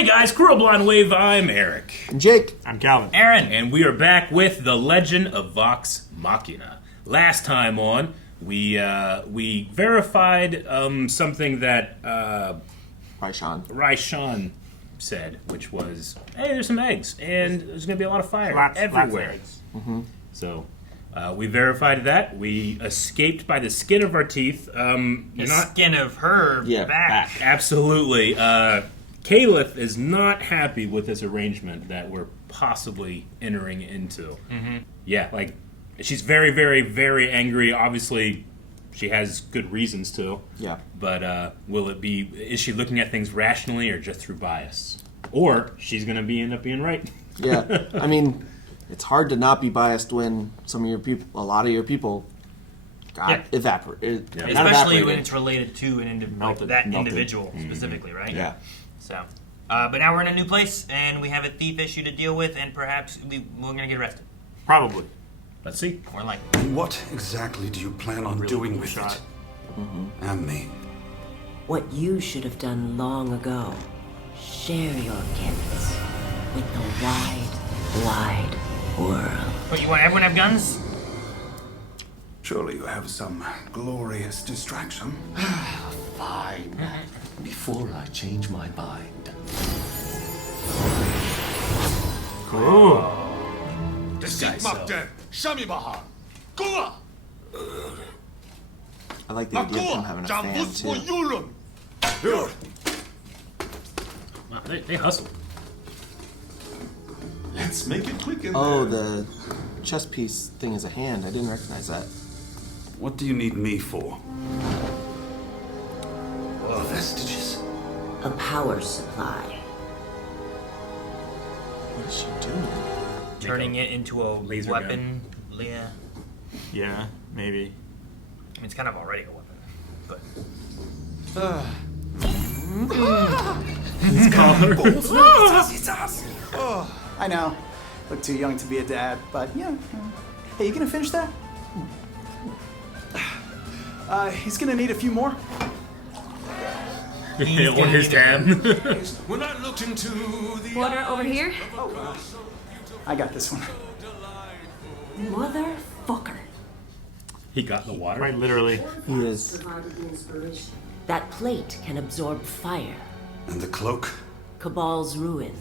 Hey guys, Cruel Blonde Wave, I'm Eric. And Jake. I'm Calvin. Aaron. And we are back with the Legend of Vox Machina. Last time on, we verified something that Raishan said, which was, hey, there's some eggs, and there's going to be a lot of fire everywhere. Lots of eggs. Mm-hmm. So, we verified that. We escaped by the skin of our teeth. Skin of her back. Absolutely. Caliph is not happy with this arrangement that we're possibly entering into. Mm-hmm. Yeah, like, she's very, very, very angry. Obviously, she has good reasons to. Yeah. But is she looking at things rationally or just through bias? Or she's going to end up being right. Yeah. I mean, it's hard to not be biased when some of your people, a lot of your people, got evaporated. Yeah. Especially when it's related to Melted. individual specifically, right? Yeah. So, but now we're in a new place, and we have a thief issue to deal with, and perhaps we're going to get arrested. Probably. Let's see. More like. And what exactly do you plan on doing with it? And me? What you should have done long ago. Share your gifts with the wide, wide world. What, you want everyone to have guns? Surely you have some glorious distraction. Fine. Before I change my mind. Cool. I like the idea of him having a fan, too. Wow, they hustle. Let's make it quick in Oh, there. the chess piece thing is a hand. I didn't recognize that. What do you need me for? The vestiges. A power supply. What is she doing? Turning it into a laser weapon. Yeah. Yeah, maybe. I mean, it's kind of already a weapon, but. I know. Look too young to be a dad, but yeah. Hey, you gonna finish that? He's gonna need a few more. On his tab. When I looked into the Water over here? I got this one. Motherfucker. He got in the water. Quite literally. He is. Provided the inspiration. That plate can absorb fire. And the cloak? Cabal's ruin.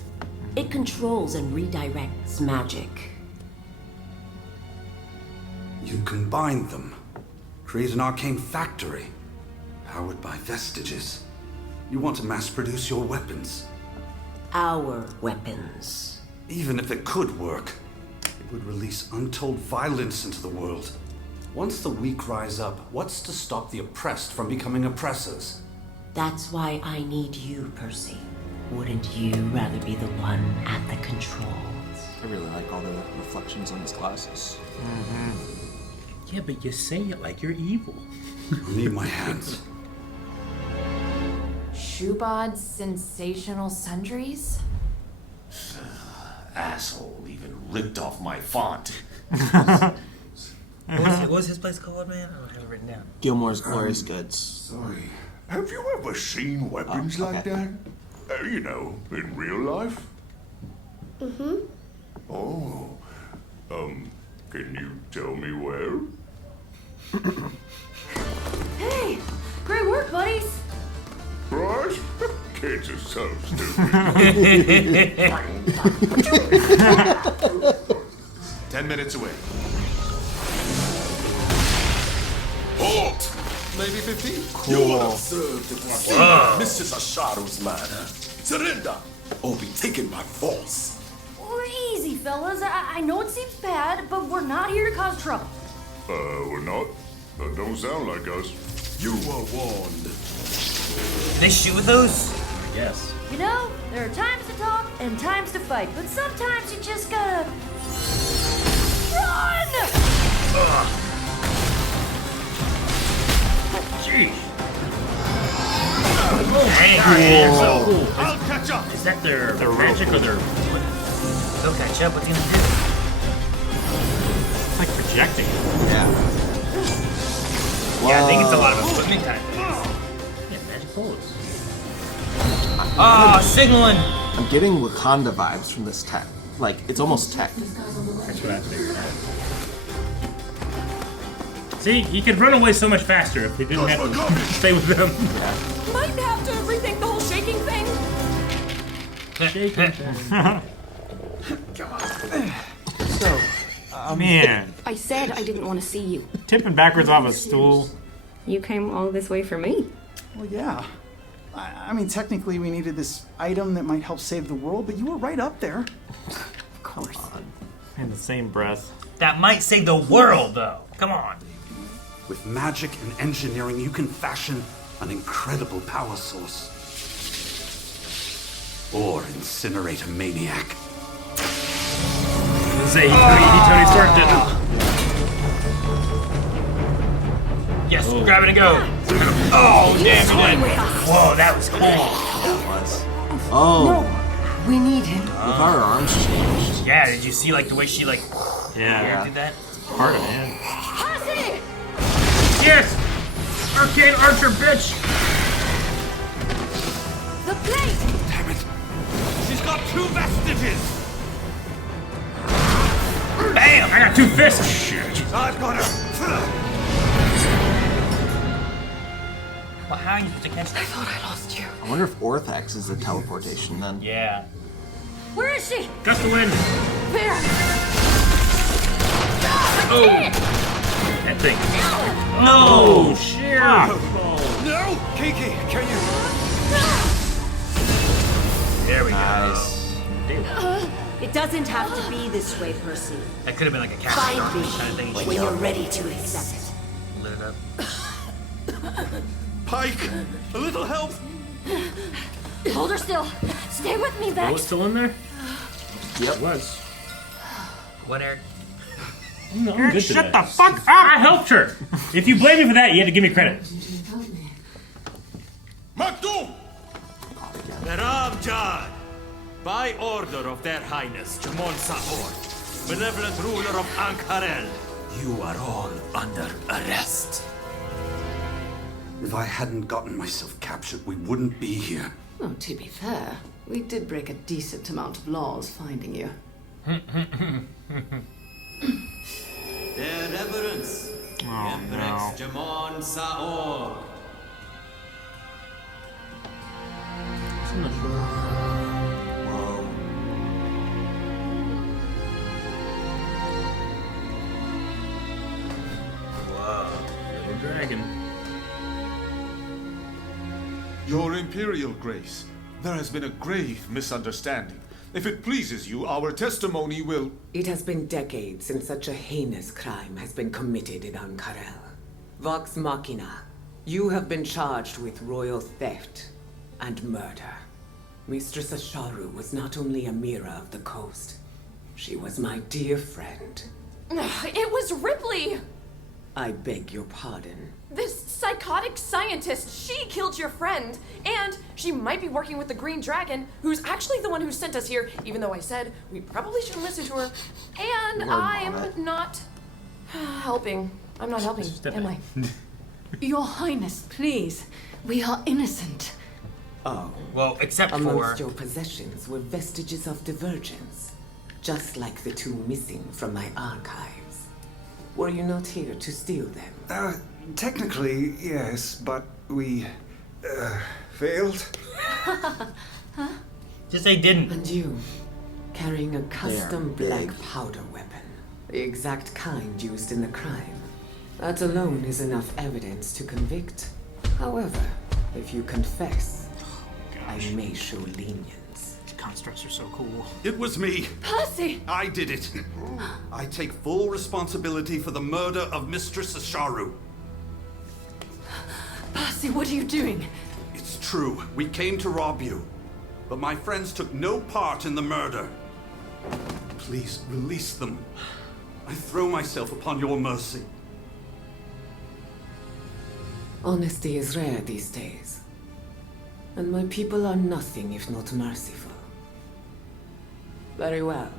It controls and redirects magic. You combine them. Create an arcane factory. Powered by vestiges. You want to mass produce your weapons. Our weapons. Even if it could work, it would release untold violence into the world. Once the weak rise up, what's to stop the oppressed from becoming oppressors? That's why I need you, Percy. Wouldn't you rather be the one at the controls? I really like all the reflections on his glasses. Yeah, but you say it like you're evil. I need my hands. Shoebod's sensational sundries? asshole even ripped off my font. What was his place called, man? I don't have it written down. Gilmore's Glorious Goods. Sorry. Have you ever seen weapons like that? You know, in real life? Mm-hmm. Oh. Can you tell me where? Hey! Great work, buddies! Right? Kids are so stupid. 10 minutes away. Halt! Maybe 15? Cool. You will observe the Mrs. Ashado's manner. Surrender, or be taken by force. Well, easy, fellas. I know it seems bad, but we're not here to cause trouble. We're not? That don't sound like us. You were warned. Can they shoot with those? Yes. You know, there are times to talk and times to fight, but sometimes you just gotta... run! Jeez. Dang, So cool. I'll catch up. Is that their They're magic real or their... they'll catch up. What's he gonna do? It's like projecting. Yeah. Yeah, I think it's a lot of equipment kind of things. Yeah, magic bullets. Oh, signaling! I'm getting Wakanda vibes from this tech. Like, it's almost tech. That's what I think. See, he could run away so much faster if he didn't have to stay with them. Yeah. Might have to rethink the whole shaking thing. Come on. So, Man, I said I didn't want to see you. tipping backwards off a stool. You came all this way for me. well, yeah. I mean, technically, we needed this item that might help save the world, but you were right up there. Of course. In the same breath. That might save the world, though. Come on. With magic and engineering, you can fashion an incredible power source. Or incinerate a maniac. Say he Tony Stark didn't. Yes, grab it and go. Oh, damn, you did. Whoa, that was cool. Oh, We need him. with our arms changed. Yeah, did you see like the way she like Yeah. did that? Part of it. Percy! Yes! Arcane Archer, bitch! The plate! Damn it! She's got 2 vestiges! Bam! I got 2 fists! Shit. I've got her! Well, how are you supposed to catch that? I thought I lost you. I wonder if Orthax is a teleportation then. Yeah. Where is she? Gust of wind! There! Oh! That thing. No! Shit! No! Kiki, can you... There we go. Nice. It doesn't have to be this way, Percy. That could have been like a cat Find me kind of thing. when you're ready to accept it. Lit it up. Pike! A little help! Hold her still. Stay with me, Oh, Vex. it's still in there? Yep. It was. What, Eric? No, I'm good Shut today. the fuck up! I helped her! If you blame me for that, you had to give me credit. Maktoum! Jan, by order of their highness, Jamon Sahor, benevolent ruler of Ank'Harel, you are all under arrest. If I hadn't gotten myself captured, we wouldn't be here. Oh, to be fair, we did break a decent amount of laws finding you. Their reverence, Empress Jamon Sahor. Lil Dragon. Your Imperial Grace, there has been a grave misunderstanding. If it pleases you, our testimony will... It has been decades since such a heinous crime has been committed in Ank'Harel. Vox Machina, you have been charged with royal theft and murder. Mistress Asharu was not only a mirror of the coast, she was my dear friend. It was Ripley! I beg your pardon. This psychotic scientist, she killed your friend. And she might be working with the Green Dragon, who's actually the one who sent us here, even though I said we probably shouldn't listen to her. And Lord I'm Moffat. not helping. I'm not helping, am I? Your Highness, please. We are innocent. Oh. Well, except Amongst for... your possessions were vestiges of divergence, just like the 2 missing from my archives. Were you not here to steal them? Technically, yes, but we, failed. Just say didn't. And you, carrying a custom They're black big. powder weapon, the exact kind used in the crime. That alone is enough evidence to convict. However, if you confess, I may show lenience. Constructs are so cool. It was me. Percy! I did it. I take full responsibility for the murder of Mistress Asharu. Percy, what are you doing? It's true. We came to rob you. But my friends took no part in the murder. Please release them. I throw myself upon your mercy. Honesty is rare these days. And my people are nothing if not merciful. Very well.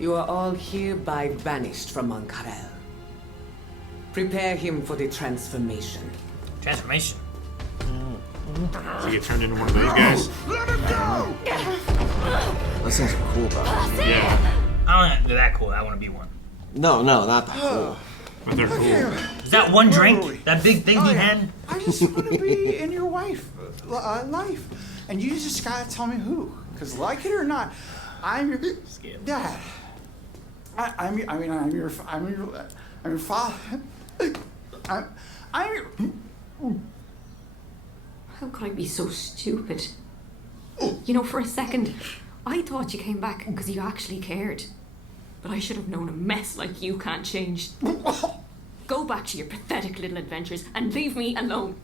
You are all hereby banished from Ank'Harel. Prepare him for the transformation. Transformation? So you get turned into one of those guys. Let him go! Those things are cool, though. Yeah. I don't know, they're that cool. I want to be one. No, not that cool. But they're cool. Is that one drink? That big thing he had? I just want to be in your life, and you just gotta tell me who. Because like it or not, I'm your dad. I'm your father. I'm your. How could I be so stupid? You know, for a second, I thought you came back because you actually cared. But I should have known a mess like you can't change. Go back to your pathetic little adventures and leave me alone.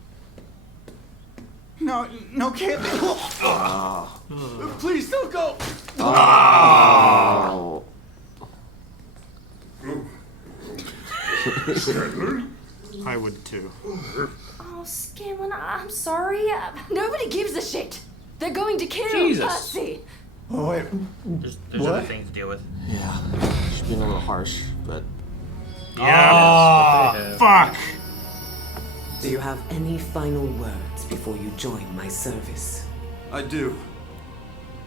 No, Caitlin. Please don't go. Oh. I would too. Oh, Scanlan, I'm sorry. Nobody gives a shit. They're going to kill Percy. Oh, wait. There's other things to deal with. Yeah. She's being a little harsh, but... Yeah. Fuck! Do you have any final words before you join my service? I do.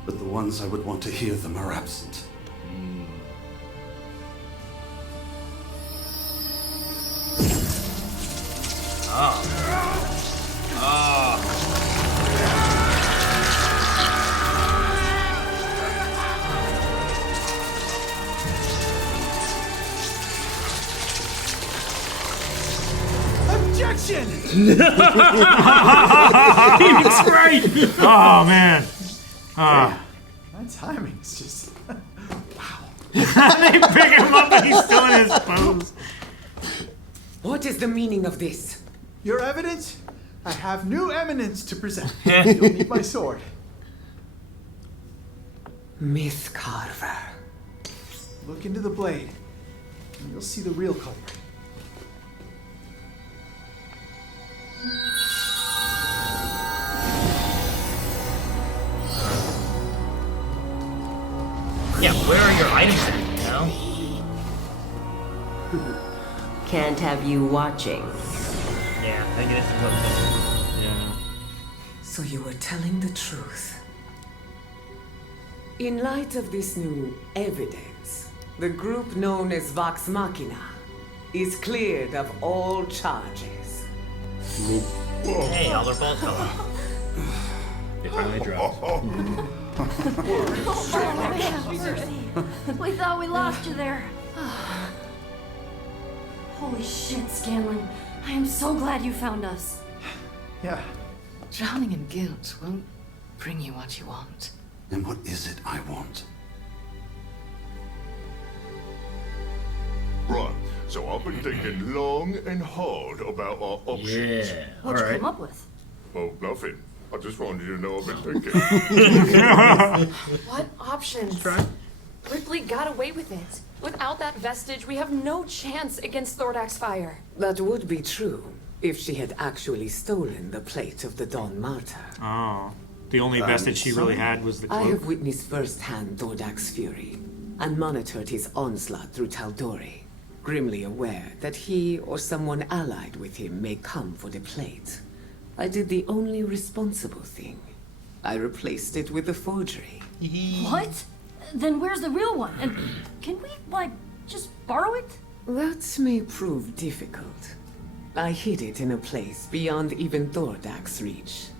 But the ones I would want to hear them are absent. Objection! He was right! Oh, man. That timing is just... They pick him up and he's still in his pose. What is the meaning of this? Your evidence? I have new eminence to present. You'll need my sword. Myth Carver. Look into the blade, and you'll see the real culprit. Yeah, where are your items at, you know? Can't have you watching. Yeah, I think this is what Yeah. So you were telling the truth. In light of this new evidence, the group known as Vox Machina is cleared of all charges. Hey, all their balls fell off. They finally dropped. We thought we lost you there. Holy shit, Scanlan. I am so glad you found us. Yeah. Drowning in guilt won't bring you what you want. And what is it I want? Right, so I've been thinking long and hard about our options. Yeah, What'd you come up with? Well, nothing. I just wanted you to know I've been thinking. What options? Ripley got away with it. Without that vestige, we have no chance against Thordak's fire. That would be true if she had actually stolen the plate of the Dawn Martyr. Oh. The only vestige she really had was the I cloak. have witnessed firsthand Thordak's fury and monitored his onslaught through Tal'Dorei, grimly aware that he or someone allied with him may come for the plate. I did the only responsible thing. I replaced it with a forgery. What? Then where's the real one? And can we, just borrow it? That may prove difficult. I hid it in a place beyond even Thordak's reach.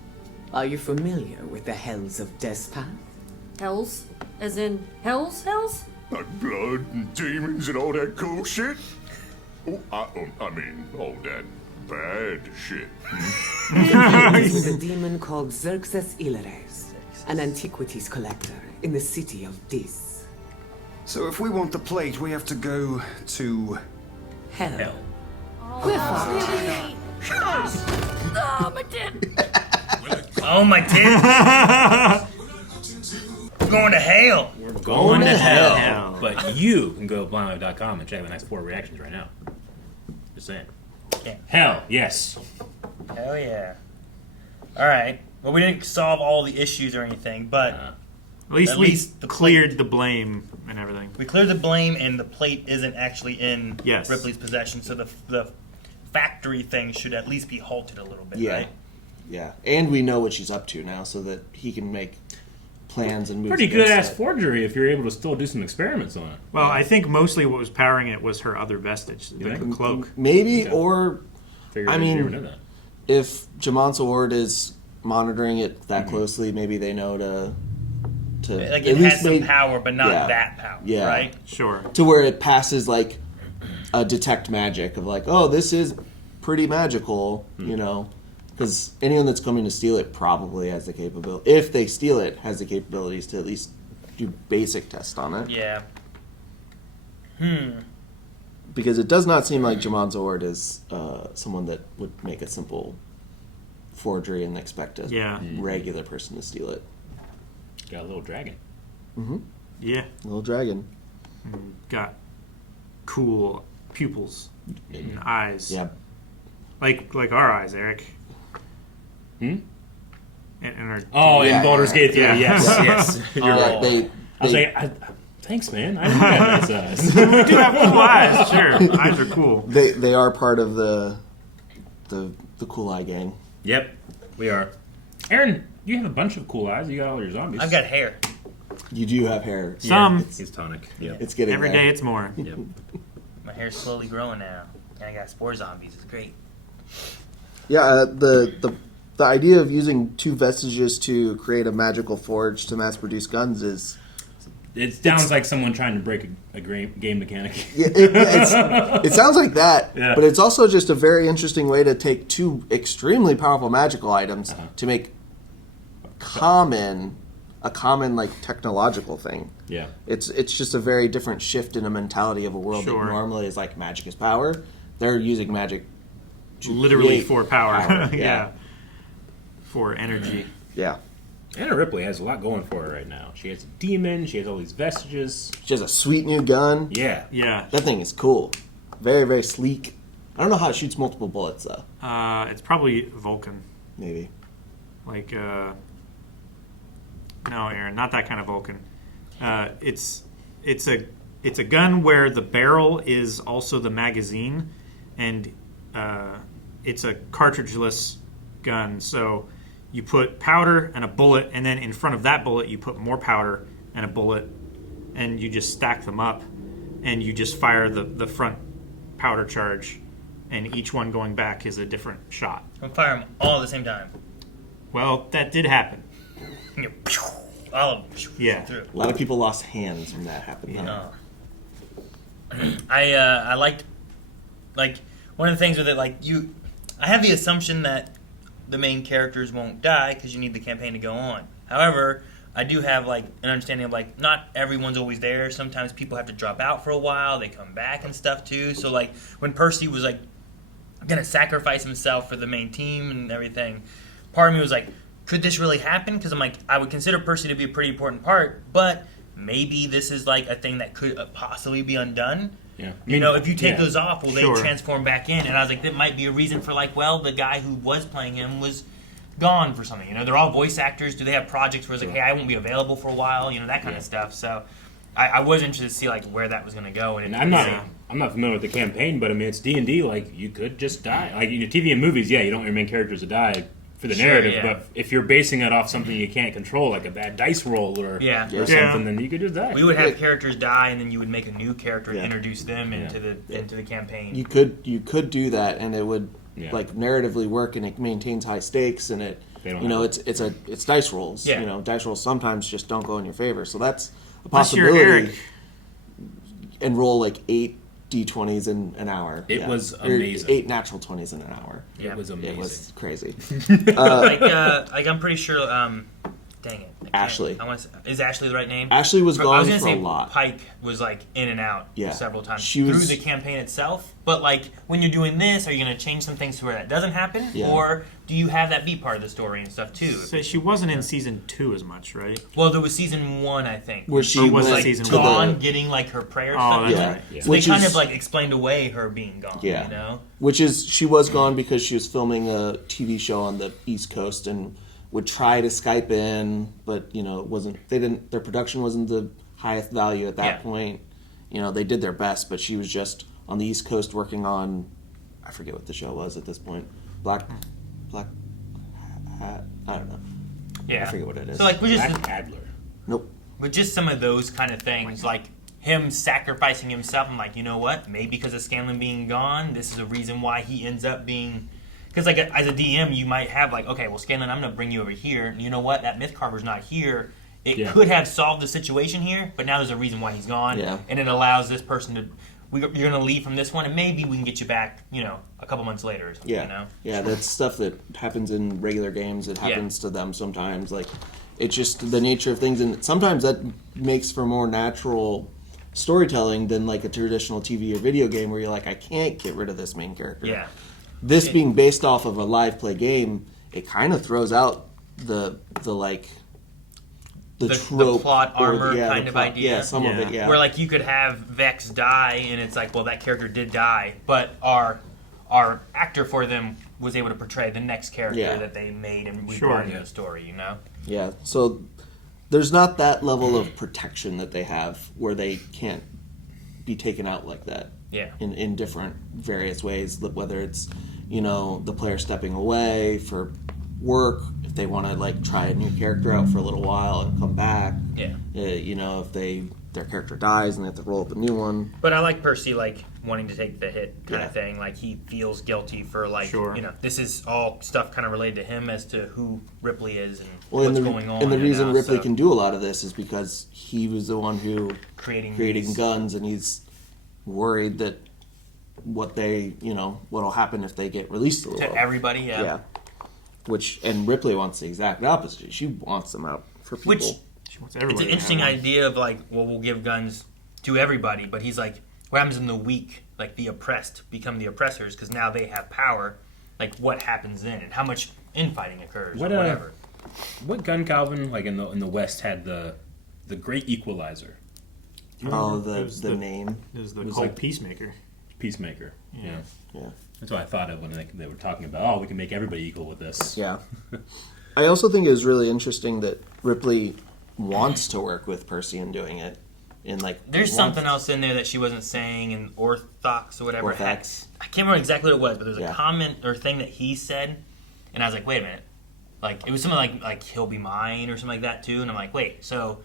Are you familiar with the Hells of Despath? Hells? As in hells? Like blood and demons and all that cool shit? Oh, I mean, all that bad shit. With a demon called Xerxes Ilares, an antiquities collector in the city of Dis. So if we want the plate, we have to go to... Hell. We're fucked. Oh, my tit! Oh, my tit! We're going to hell! We're going to hell. But you can go to blindlive.com and check the next 4 reactions right now. Just saying. Yeah. Hell, yes. Hell yeah. Alright. Well, we didn't solve all the issues or anything, but... At least we cleared the blame and everything. We cleared the blame, and the plate isn't actually in Yes. Ripley's possession, so the factory thing should at least be halted a little bit, Yeah. right? Yeah. And we know what she's up to now so that he can make plans and moves. Pretty good against ass it. forgery if you're able to still do some experiments on it. Well, I think mostly what was powering it was her other vestige, the think? cloak. Maybe, or Figured I you never mean, know that. if Jamon's Ward is monitoring it that closely, maybe they know to Like at it least has some make- power, but not yeah. that power, Yeah. right? Sure. to where it passes like a detect magic of like, oh, this is pretty magical, you know, because anyone that's coming to steal it probably has the capability. If they steal it, has the capabilities to at least do basic tests on it. Yeah. Because it does not seem like Jamon Zord is someone that would make a simple forgery and expect a regular person to steal it. Got a little dragon. Mm-hmm. Yeah. Little dragon. Got cool pupils and eyes. Yeah. Like our eyes, Eric. Hmm? And our in Baldur's Gate 3, yes. You're right. They, I was like, thanks, man. I didn't have nice eyes. We do have cool eyes, sure. Eyes are cool. They are part of the Cool Eye Gang. Yep, we are. Aaron, you have a bunch of cool eyes. You got all your zombies. I've got hair. You do have hair. Some. It's tonic. Yeah. It's getting Every there. day it's more. Yep. My hair's slowly growing now, and I got spore zombies. It's great. Yeah, the idea of using 2 vestiges to create a magical forge to mass produce guns is. It sounds like someone trying to break a game mechanic. Yeah, it sounds like that, but it's also just a very interesting way to take 2 extremely powerful magical items to make a common like technological thing. Yeah, it's just a very different shift in a mentality of a world that normally is like magic is power. They're using magic to literally create for power. Yeah. For energy. Yeah. Anna Ripley has a lot going for her right now. She has a demon. She has all these vestiges. She has a sweet new gun. Yeah. Yeah. That thing is cool. Very, very sleek. I don't know how it shoots multiple bullets, though. It's probably Vulcan. Maybe. Like, no, Aaron, not that kind of Vulcan. It's a gun where the barrel is also the magazine, and it's a cartridgeless gun. So you put powder and a bullet, and then in front of that bullet you put more powder and a bullet, and you just stack them up, and you just fire the front powder charge, and each one going back is a different shot. I'm firing them all at the same time. Well, that did happen. All of them. Yeah. Through. A lot of people lost hands when that happened. No. I liked, like, one of the things with it, like, I have the assumption that the main characters won't die because you need the campaign to go on. However, I do have, like, an understanding of, like, not everyone's always there. Sometimes people have to drop out for a while. They come back and stuff, too. So, like, when Percy was, like, going to sacrifice himself for the main team and everything, part of me was like, could this really happen? Because I'm like, I would consider Percy to be a pretty important part, but maybe this is, like, a thing that could possibly be undone. Yeah. You know, if you take those off, will Sure. they transform back in? And I was like, that might be a reason for, like, well, the guy who was playing him was gone for something. You know, they're all voice actors. Do they have projects where it's like, hey, I won't be available for a while? You know, that kind of stuff. So I was interested to see, like, where that was going to go. And I'm not familiar with the campaign, but I mean, it's D&D. Like, you could just die. Like, you know, TV and movies, you don't want your main characters to die for the narrative. But if you're basing it off something you can't control, like a bad dice roll or something, then you could just die. We would have characters die, and then you would make a new character and introduce them into the campaign. You could do that, and it would like narratively work, and it maintains high stakes, and it it's dice rolls. Yeah. You know, dice rolls sometimes just don't go in your favor, so that's a Plus you're possibility. Eric. And roll like 8 d20s in an hour. It was Or amazing. 8 natural 20s in an hour. It was amazing. It was crazy. Like I'm pretty sure. Dang it, Ashley. Is Ashley the right name? Ashley was I gone was gonna for say a lot. Pike was like in and out Yeah. several times She through was- the campaign itself. But like when you're doing this, are you going to change some things to where that doesn't happen, Yeah. or do you have that be part of the story and stuff too? So she wasn't in season 2 as much, right? Well, there was season 1, I think, Where she Or was went it like season to one? gone, getting like her prayers. Oh, stuff. that's Yeah. right. Yeah. So Which they kind is- of like explained away her being gone. Yeah. You know. Which is, she was gone because she was filming a TV show on the East Coast and would try to Skype in, but you know, it wasn't. Their production wasn't the highest value at that point. You know, they did their best, but she was just on the East Coast working on, I forget what the show was at this point. Black Hat. I don't know. Yeah. I forget what it is. So like we just Black Adler. Nope. But just some of those kind of things, like him sacrificing himself, I'm like, you know what? Maybe because of Scanlan being gone, this is a reason why he ends up being... Because like as a DM, you might have like, okay, well, Scanlan, I'm going to bring you over here. And you know what? That myth carver's not here. It could have solved the situation here, but now there's a reason why he's gone. Yeah. And it allows this person to... You're going to leave from this one, and maybe we can get you back, a couple months later or something, Yeah, that's stuff that happens in regular games. It happens to them sometimes. Like, it's just the nature of things, and sometimes that makes for more natural storytelling than like a traditional TV or video game where you're like, I can't get rid of this main character. Yeah. This being based off of a live play game, it kind of throws out the trope, plot armor kind of idea. Yeah, some of it, yeah. Where like you could have Vex die, and it's like, well, that character did die, but our actor for them was able to portray the next character that they made and we brought into the story, Yeah, so there's not that level of protection that they have where they can't be taken out like that. Yeah. In different various ways, whether it's the player stepping away for work, if they want to like try a new character out for a little while and come back. Yeah. If their character dies and they have to roll up a new one. But I like Percy like wanting to take the hit kind of thing. Like he feels guilty for like this is all stuff kind of related to him as to who Ripley is and what's going on. And the reason Ripley can do a lot of this is because he was the one who creating guns, and he's worried that what'll happen if they get released to the world. To everybody, yeah. And Ripley wants the exact opposite. She wants them out for people. She wants everybody. It's an interesting idea of like, well, we'll give guns to everybody, but he's like, what happens when the weak, like the oppressed, become the oppressors because now they have power? Like, what happens then, and how much infighting occurs, or whatever. What gun, Calvin, like in the West, had the Great Equalizer? Oh, the name. It was called Peacemaker. Peacemaker. Yeah. That's what I thought of when they were talking about, we can make everybody equal with this. Yeah. I also think it was really interesting that Ripley wants to work with Percy in doing it. There's something else in there that she wasn't saying in Orthox or whatever. Orthox. I can't remember exactly what it was, but there was a comment or thing that he said, and I was like, wait a minute. Like, it was something like he'll be mine or something like that too, and I'm like, wait, so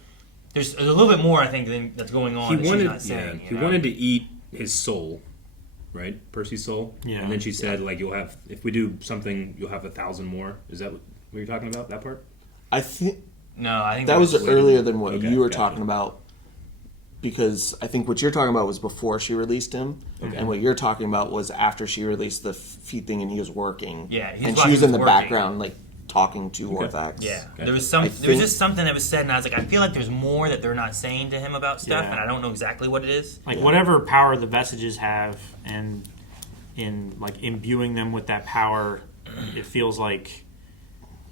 there's a little bit more, I think, that's going on that she's not saying. He wanted to eat his soul, right? Percy's soul. Yeah. And then she said, like, if we do something, you'll have 1,000 more. Is that what you're talking about, that part? I think that was earlier than what you were talking about, because I think what you're talking about was before she released him, and what you're talking about was after she released the feet thing and he was working. Yeah, and she was in the background, like talking to Orthax. Yeah, there was just something that was said, and I was like, I feel like there's more that they're not saying to him about stuff, and I don't know exactly what it is. Like whatever power the Vestiges have, and in like imbuing them with that power, it feels like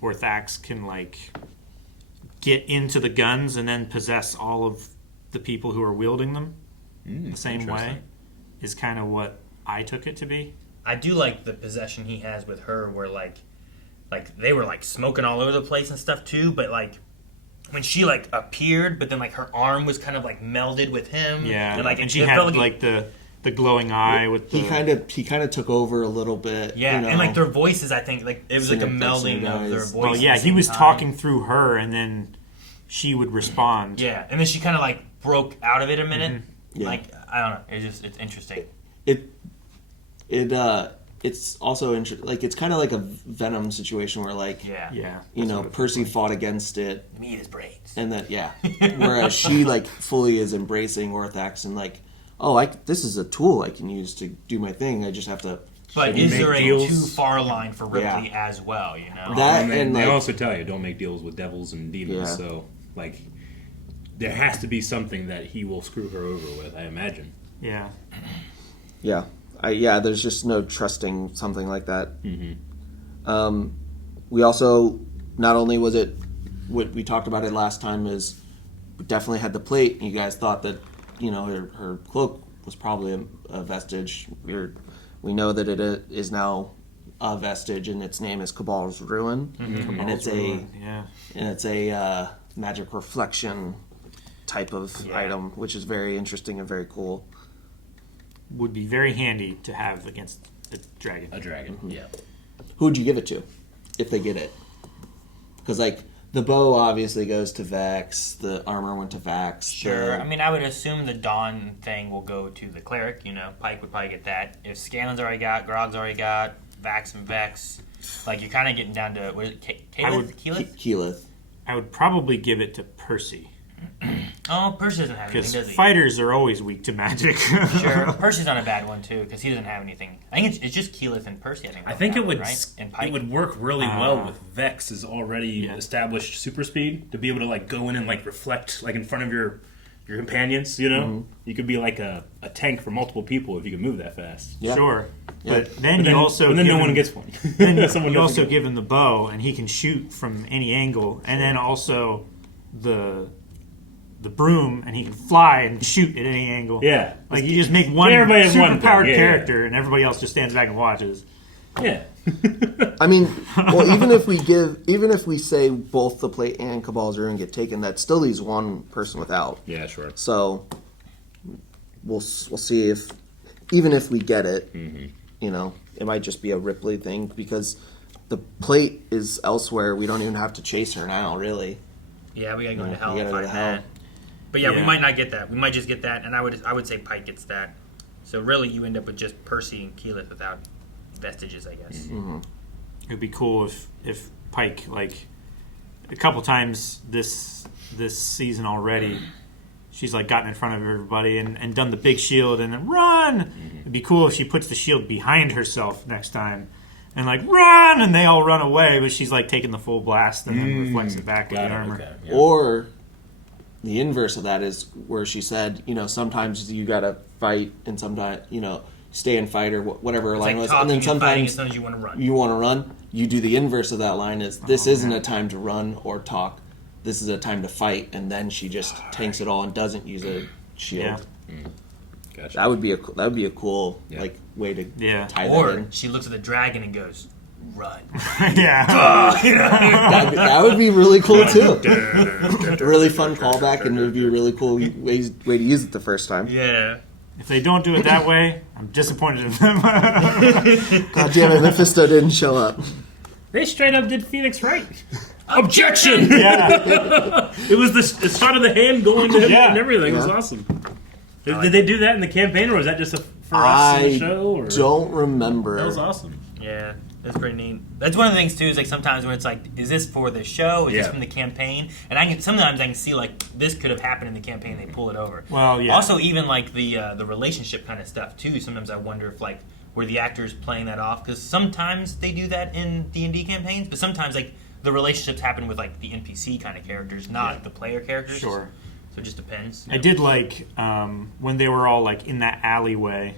Orthax can like get into the guns and then possess all of the people who are wielding them the same way, is kind of what I took it to be. I do like the possession he has with her, where like they were like smoking all over the place and stuff too, but like when she like appeared, but then like her arm was kind of like melded with him. Yeah, and she had like the glowing eye with he kind of took over a little bit. Yeah, and like their voices, I think like it was like a melding of their voices. Well, yeah, he was talking through her, and then she would respond. Yeah, and then she kind of like broke out of it a minute. Mm-hmm. Yeah. Like I don't know, it's interesting. It's also interesting. Like it's kind of like a Venom situation where like Percy fought against it. Me and his brains. And then whereas she like fully is embracing Orthax and like, this is a tool I can use to do my thing. I just have to. But is there a too far line for Ripley as well? You know that, and they also tell you don't make deals with devils and demons. So like, there has to be something that he will screw her over with. I imagine. Yeah. Yeah. There's just no trusting something like that. Mm-hmm. We also, not only was it, what we talked about it last time is, we definitely had the plate, and you guys thought that, her cloak was probably a vestige. We know that it is now a vestige, and its name is Cabal's Ruin, and it's a magic reflection type of item, which is very interesting and very cool. Would be very handy to have against a dragon. A dragon, yeah. Who would you give it to if they get it? Because like The bow obviously goes to Vex. The armor went to Vax. Sure. I mean, I would assume the Dawn thing will go to the cleric. You know, Pike would probably get that. If Scanlan's already got, Grog's already got, Vax and Vex, like you're kind of getting down to what is it, Keyleth? I would probably give it to Percy. Oh, Percy doesn't have anything, does Because he? fighters are always weak to magic. Sure. Percy's not a bad one, too, because he doesn't have anything. I think it's just Keyleth and Percy, I think it would right? And Pike. it would work really well with Vex's already established super speed to be able to like go in and like reflect like in front of your companions. You know, you could be like a tank for multiple people if you could move that fast. Yeah. Sure. Yeah. But then you also no give one him- gets one. Then Someone you doesn't also get give him the bow, and he can shoot from any angle, and then also the broom, and he can fly and shoot at any angle. Yeah. Like you just make one Everybody has super one thing. powered Yeah, character, and everybody else just stands back and watches. Yeah. I mean, well, even if we say both the plate and Cabal's Ruin get taken, that still leaves one person without. Yeah, sure. So we'll see if even if we get it, you know, it might just be a Ripley thing because the plate is elsewhere. We don't even have to chase her now, really. Yeah, we gotta go No, to hell we and gotta find go to hell. that. But yeah, we might not get that. We might just get that, and I would say Pike gets that. So really, you end up with just Percy and Keyleth without Vestiges, I guess. It'd be cool if Pike, like a couple times this season already, she's like gotten in front of everybody and done the big shield and then run. It'd be cool if she puts the shield behind herself next time and like run, and they all run away, but she's like taking the full blast and then reflects it back at the armor. Okay. Yeah. Or the inverse of that is where she said, you know, sometimes you gotta fight and sometimes, you know, stay and fight or whatever her It's line like was. talking And then and fighting sometimes as soon as you want to run. you want to run. You do the inverse of that line is this isn't a time to run or talk. This is a time to fight. And then she just tanks it all and doesn't use a shield. Gotcha. That would be a cool like way to tie that Or in. she looks at the dragon and goes, "Run." That would be really cool too. A really fun callback, and it would be a really cool way to use it the first time. Yeah. If they don't do it that way, I'm disappointed in them. God damn it, Mephisto didn't show up. They straight up did Phoenix right. Objection! Yeah. It was the shot of the hand going to him and everything. It was Yeah. awesome. Did they do that in the campaign, or was that just for us in the show? Or? Don't remember. That was awesome. Yeah, that's pretty neat. That's one of the things too. Is like sometimes when it's like, is this for the show? Is this from the campaign? And sometimes I can see like this could have happened in the campaign. They pull it over. Well, yeah. Also, even like the relationship kind of stuff too. Sometimes I wonder if like were the actors playing that off, because sometimes they do that in D&D campaigns, but sometimes like the relationships happen with like the NPC kind of characters, not the player characters. Sure. So it just depends. I did like when they were all like in that alleyway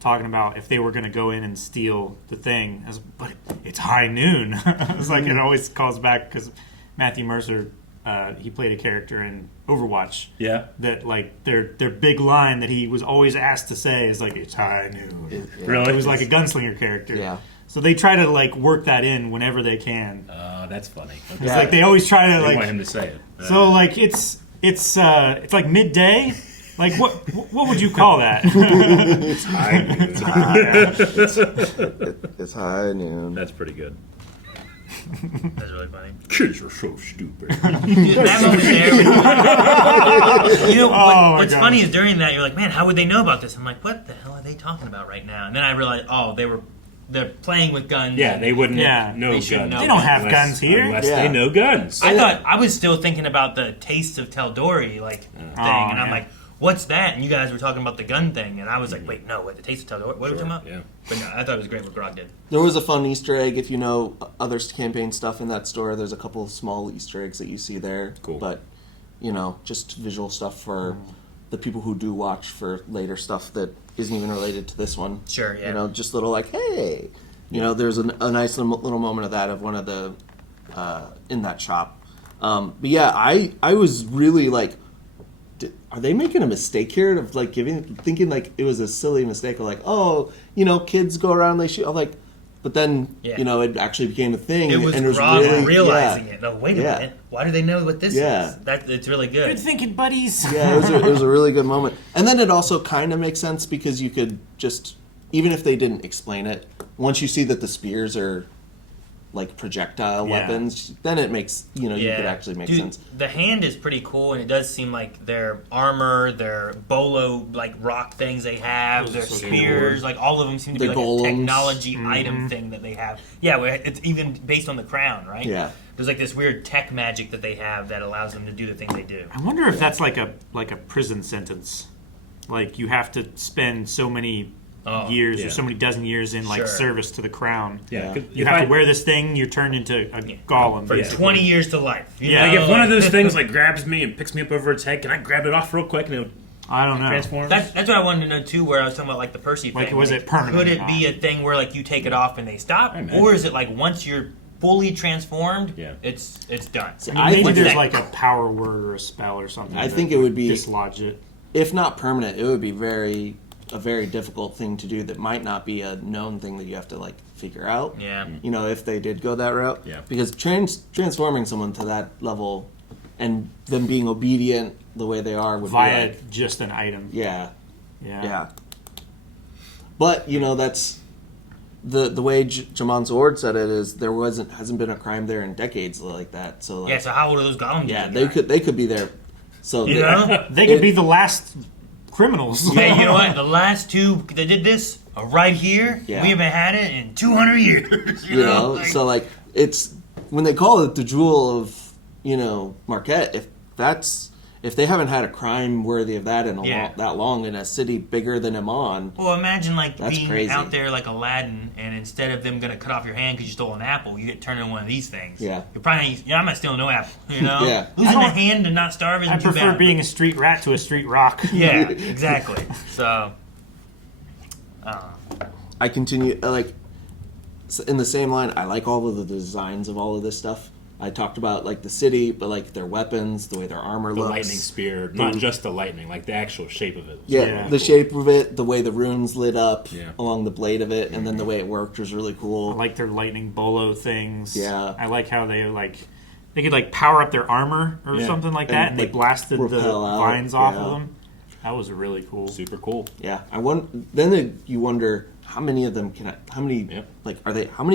talking about if they were going to go in and steal the thing. But it's high noon. It's like it always calls back because Matthew Mercer, he played a character in Overwatch. Yeah. That like their big line that he was always asked to say is like it's high noon. Really? It was like a gunslinger character. Yeah. So they try to like work that in whenever they can. That's funny. Okay. It's like they always try to They like want him to say it. So like it's like midday. Like what would you call that? It's high noon. It's high noon. That's pretty good. That's really funny. Kids are so stupid. That moment there, you know, what's God. funny is during that you're like, man, how would they know about this? I'm like, what the hell are they talking about right now? And then I realized, they're playing with guns. Yeah, they wouldn't know they guns. shouldn't know They don't have guns. guns here. Unless they know guns. I was still thinking about the Taste of Teldori thing, and I'm like, what's that? And you guys were talking about the gun thing, and I was like, wait, no, what, the Taste of Teldori? What are we talking about? Yeah. But no, I thought it was great what Grog did. There was a fun Easter egg. If you know other campaign stuff in that store, there's a couple of small Easter eggs that you see there. Cool. But, you know, just visual stuff for the people who do watch for later stuff that isn't even related to this one. Sure, yeah. You know, just little like, hey. You know, there's a nice little moment of that of one of the, in that shop. But yeah, I was really like, are they making a mistake here of like thinking like it was a silly mistake of like, oh, you know, kids go around, they shoot. I'm like, but then, you know, it actually became a thing. It was and Grog really, realizing it. No, wait a minute. Why do they know what this Yeah. is? It's really good. Good thinking, buddies. Yeah, it was a really good moment. And then it also kind of makes sense because you could just, even if they didn't explain it, once you see that the spears are like projectile weapons, then it makes you could actually make sense. The hand is pretty cool, and it does seem like their armor, their bolo like rock things they have, their spears, like all of them seem to be like a technology item thing that they have. Yeah, it's even based on the crown, right? Yeah. There's like this weird tech magic that they have that allows them to do the things they do. I wonder if that's like a prison sentence. Like you have to spend so many years or so many dozen years in like service to the crown. Yeah. You have to wear this thing, you're turned into a golem. For 20 years to life. Like if one of those things like grabs me and picks me up over its head, can I grab it off real quick and it'll I don't know. transform? That's what I wanted to know too, where I was talking about like the Percy thing. Like was it permanent? Could it be a thing where like you take it off and they stop? Or is it like once you're fully transformed, it's done? I mean, maybe there's like a power word or a spell or something. I think it would be dislodge it. If not permanent, it would be a very difficult thing to do that might not be a known thing that you have to like figure out. Yeah. If they did go that route. Yeah. Because transforming someone to that level and them being obedient the way they are would via be like, just an item. Yeah. But that's the way Jamon Sword said it is there hasn't been a crime there in decades like that. So like, so how old are those golems? Yeah, they could be there. So they could be the last criminals. Yeah, you know what? The last two that did this are right here. Yeah. We haven't had it in 200 years. You know? So like it's when they call it the Jewel of Marquette. If they haven't had a crime worthy of that in that long in a city bigger than Amon. Well, imagine being crazy. out there like Aladdin, and instead of them going to cut off your hand because you stole an apple, you get turned into one of these things. Yeah. You're probably I'm not stealing no apple. Yeah. Losing a hand and not starving. I prefer being a street rat to a street rock. Yeah, exactly. So. I continue in the same line. I like all of the designs of all of this stuff. I talked about the city, but their weapons, the way their armor looks. The lightning spear, not just the lightning, like the actual shape of it. The shape of it, the way the runes lit up along the blade of it, and then the way it worked was really cool. I like their lightning bolo things. Yeah. I like how they could power up their armor or something like that, and they blasted the vines off of them. That was really cool. Super cool. Yeah. You wonder how many of them how many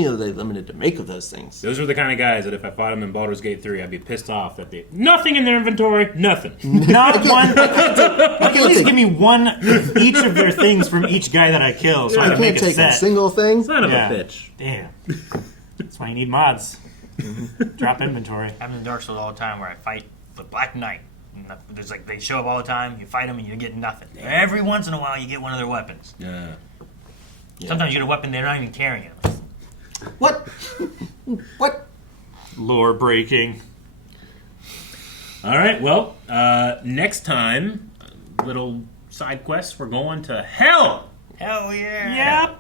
are they limited to make of those things? Those are the kind of guys that if I fought them in Baldur's Gate 3, I'd be pissed off that they nothing in their inventory, nothing. Not one. At least give me one of each of their things from each guy that I kill, so I can make a take set. a single thing. Son of a bitch. Damn. That's why you need mods. Drop inventory. I'm in Dark Souls all the time where I fight the Black Knight. There's they show up all the time. You fight them and you get nothing. Every once in a while, you get one of their weapons. Yeah. Sometimes you get a weapon they're not even carrying. What? Lore breaking. All right. Well, next time, little side quest. We're going to hell. Hell yeah. Yep.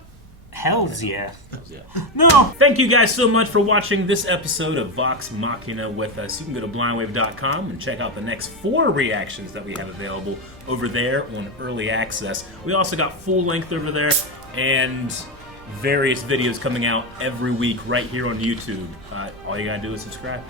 Hells yeah. No. Thank you guys so much for watching this episode of Vox Machina with us. You can go to blindwave.com and check out the next 4 reactions that we have available over there on early access. We also got full length over there and various videos coming out every week right here on YouTube. All you gotta do is subscribe.